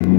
How's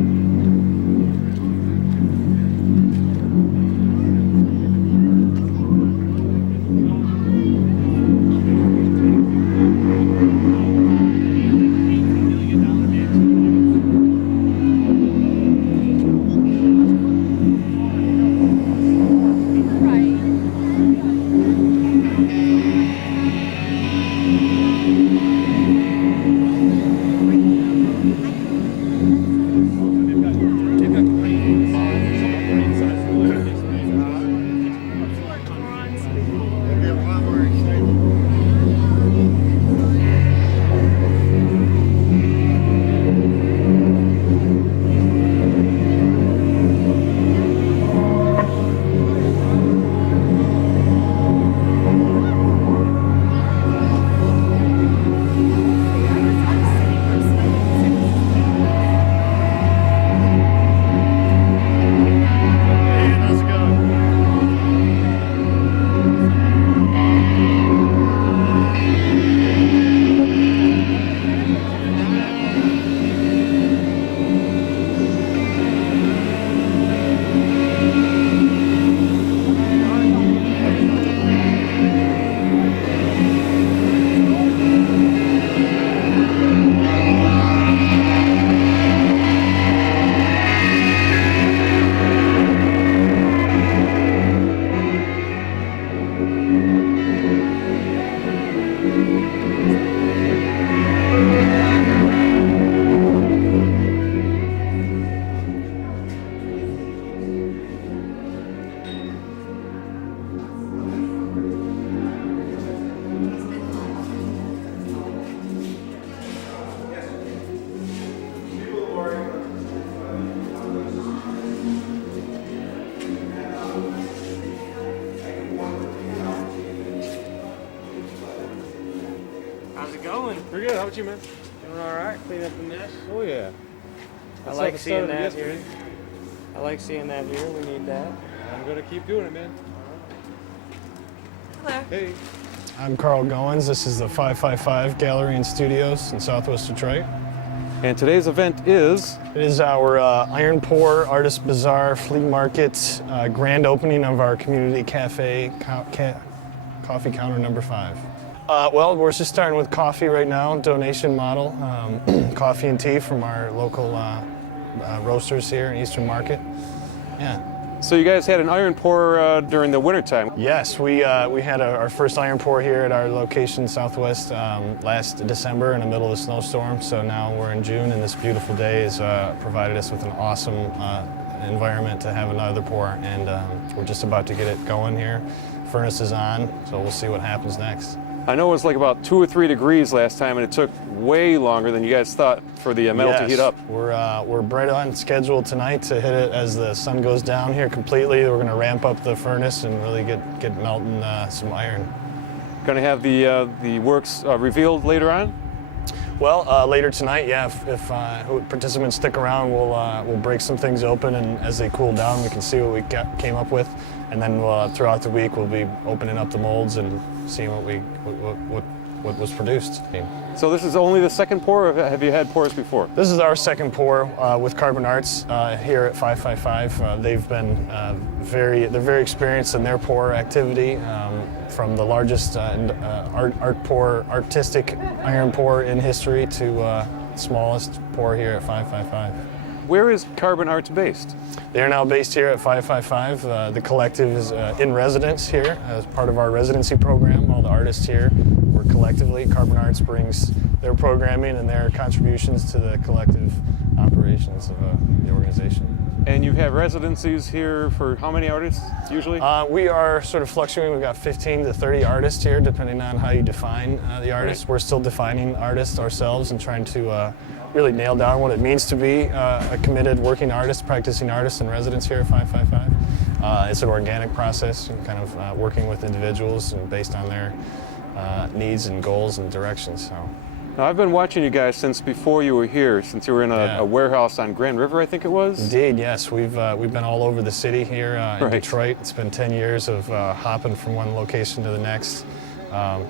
it going? Pretty good. How about you, man? Doing all right. Clean up the mess. Oh yeah. I like seeing that here. I like seeing that here. We need that. I'm gonna keep doing it, man. Hello. Hey. I'm Carl Goins. This is the 555 Gallery and Studios in Southwest Detroit. And today's event is? It is our Iron Pour Artist Bazaar Flea Market grand opening of our community cafe, coffee counter number 5. Well, we're just starting with coffee right now, donation model, coffee and tea from our local roasters here in Eastern Market. Yeah. So you guys had an iron pour during the wintertime. Yes, we had our first iron pour here at our location Southwest last December in the middle of a snowstorm. So now we're in June, and this beautiful day has provided us with an awesome environment to have another pour. And we're just about to get it going here. Furnace is on, so we'll see what happens next. I know it was like about 2 or 3 degrees last time, and it took way longer than you guys thought for the metal to heat up. We're right on schedule tonight to hit it as the sun goes down here completely. We're going to ramp up the furnace and really get melting some iron. Going to have the works revealed later on? Well, later tonight, yeah. If participants stick around, we'll break some things open, and as they cool down, we can see what we came up with. And then throughout the week, we'll be opening up the molds and seeing what was produced. So this is only the second pour, or have you had pours before? This is our second pour with Carbon Arts here at 555. They've been very experienced in their pour activity, from the largest artistic iron pour in history to smallest pour here at 555. Where is Carbon Arts based? They are now based here at 555. The collective is in residence here as part of our residency program. All the artists here work collectively. Carbon Arts brings their programming and their contributions to the collective operations of the organization. And you have residencies here for how many artists usually? We are sort of fluctuating. We've got 15 to 30 artists here, depending on how you define the artist. Right. We're still defining artists ourselves and trying to really nail down what it means to be a committed working artist, practicing artist in residence here at 555. It's an organic process, and kind of working with individuals and based on their needs and goals and directions. So. Now, I've been watching you guys since before you were here, since you were in a warehouse on Grand River, I think it was? Indeed, yes. We've been all over the city here in Detroit. It's been 10 years of hopping from one location to the next.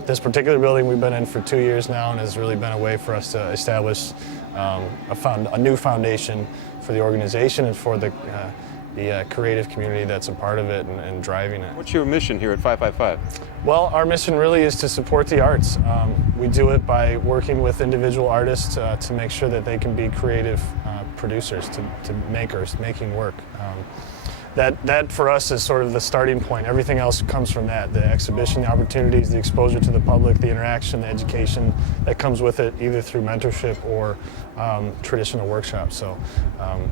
This particular building we've been in for 2 years now, and has really been a way for us to establish a new foundation for the organization and for the creative community that's a part of it and driving it. What's your mission here at 555? Well, our mission really is to support the arts. We do it by working with individual artists to make sure that they can be creative producers, to makers, making work. That for us is sort of the starting point. Everything else comes from that. The exhibition, the opportunities, the exposure to the public, the interaction, the education that comes with it, either through mentorship or traditional workshops. So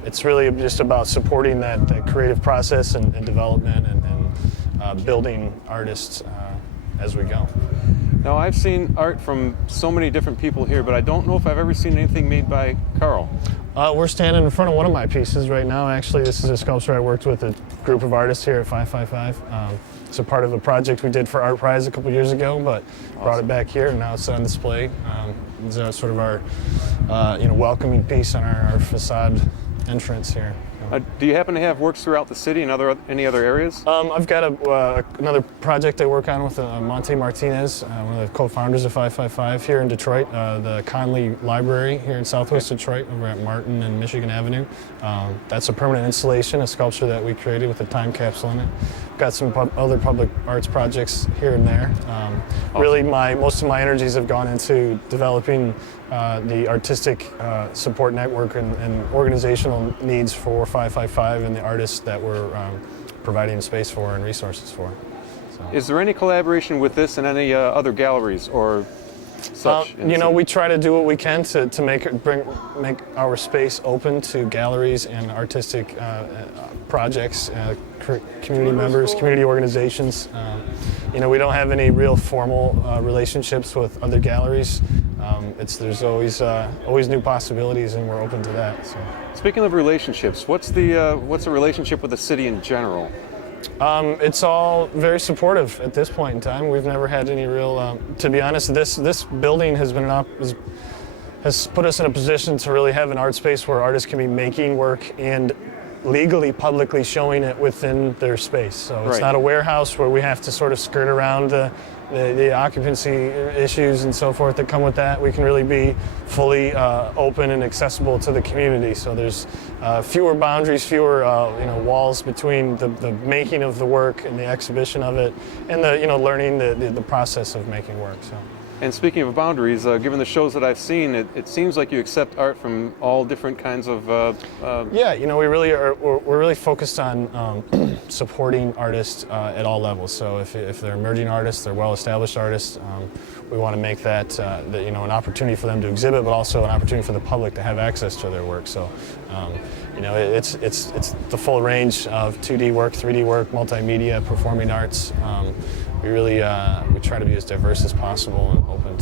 it's really just about supporting that creative process and development and building artists as we go. Now, I've seen art from so many different people here, but I don't know if I've ever seen anything made by Carl. We're standing in front of one of my pieces right now. Actually, this is a sculpture I worked with a group of artists here at 555. It's a part of a project we did for Art Prize a couple years ago, but brought it back here, and now it's on display. It's sort of our welcoming piece on our facade entrance here. Do you happen to have works throughout the city and any other areas? I've got another project I work on with Monte Martinez, one of the co-founders of 555 here in Detroit, the Conley Library here in Southwest Detroit over at Martin and Michigan Avenue. That's a permanent installation, a sculpture that we created with a time capsule in it. Got some other public arts projects here and there. Really, most of my energies have gone into developing the artistic support network and organizational needs for 555 and the artists that we're providing space for and resources for. So. Is there any collaboration with this and any other galleries or such? We try to do what we can to make our space open to galleries and artistic projects, community members, community organizations. We don't have any real formal relationships with other galleries. There's always new possibilities, and we're open to that. So. Speaking of relationships, what's the relationship with the city in general? It's all very supportive at this point in time. We've never had any real. To be honest, this building has put us in a position to really have an art space where artists can be making work and legally, publicly showing it within their space. So it's not a warehouse where we have to sort of skirt around the occupancy issues and so forth that come with that. We can really be fully open and accessible to the community. So there's fewer boundaries, fewer walls between the making of the work and the exhibition of it, and the learning the process of making work. So. And speaking of boundaries, given the shows that I've seen, it seems like you accept art from all different kinds of. We're really focused on supporting artists at all levels. So if they're emerging artists, they're well-established artists, we want to make that an opportunity for them to exhibit, but also an opportunity for the public to have access to their work. So. It's the full range of 2D work, 3D work, multimedia, performing arts. We try to be as diverse as possible and open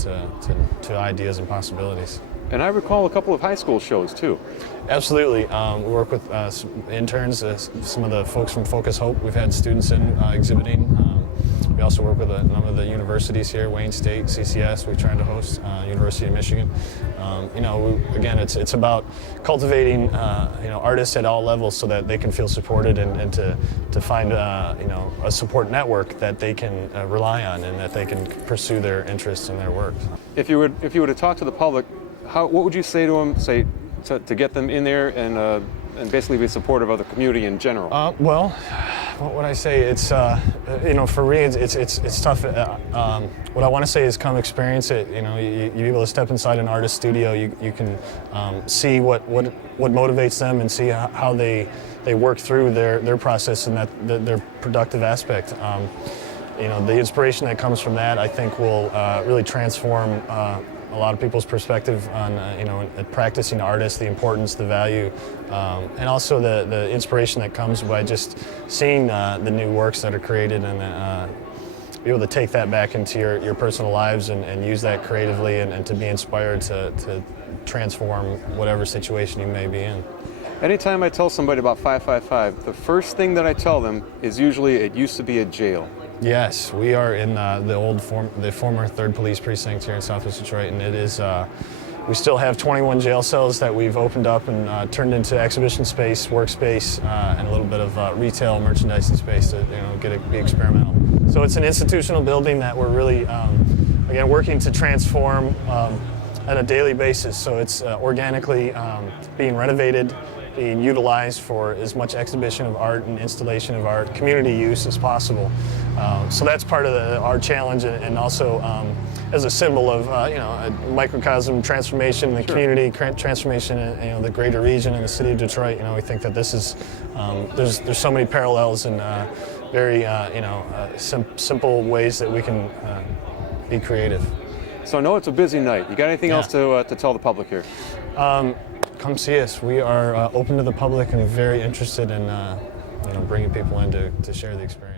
to ideas and possibilities. And I recall a couple of high school shows too. Absolutely. We work with some interns, some of the folks from Focus Hope. We've had students in exhibiting. We also work with a number of the universities here, Wayne State, CCS. We try to host University of Michigan. It's about cultivating artists at all levels so that they can feel supported and to find a support network that they can rely on and that they can pursue their interests in their work. If you were to talk to the public, what would you say to them? Say to get them in there and basically be supportive of the community in general. What would I say? It's for me, it's tough. What I want to say is come experience it. You're able to step inside an artist studio. You can see what motivates them and see how they work through their process and their productive aspect. The inspiration that comes from that, I think, will really transform a lot of people's perspective on practicing artists, the importance, the value, and also the inspiration that comes by just seeing the new works that are created and be able to take that back into your personal lives and use that creatively and to be inspired to transform whatever situation you may be in. Anytime I tell somebody about 555, the first thing that I tell them is usually it used to be a jail. Yes, we are in the former 3rd Police Precinct here in Southwest Detroit, and it is. We still have 21 jail cells that we've opened up and turned into exhibition space, workspace, and a little bit of retail merchandising space to be experimental. So it's an institutional building that we're really, working to transform on a daily basis. So it's organically being renovated, being utilized for as much exhibition of art and installation of art, community use as possible. So that's part of our challenge, and also as a symbol of a microcosm transformation in the community, transformation in the greater region and the city of Detroit. We think that this is there's so many parallels and very simple ways that we can be creative. So I know it's a busy night. You got anything else to tell the public here? Come see us. We are open to the public and very interested in bringing people in to share the experience.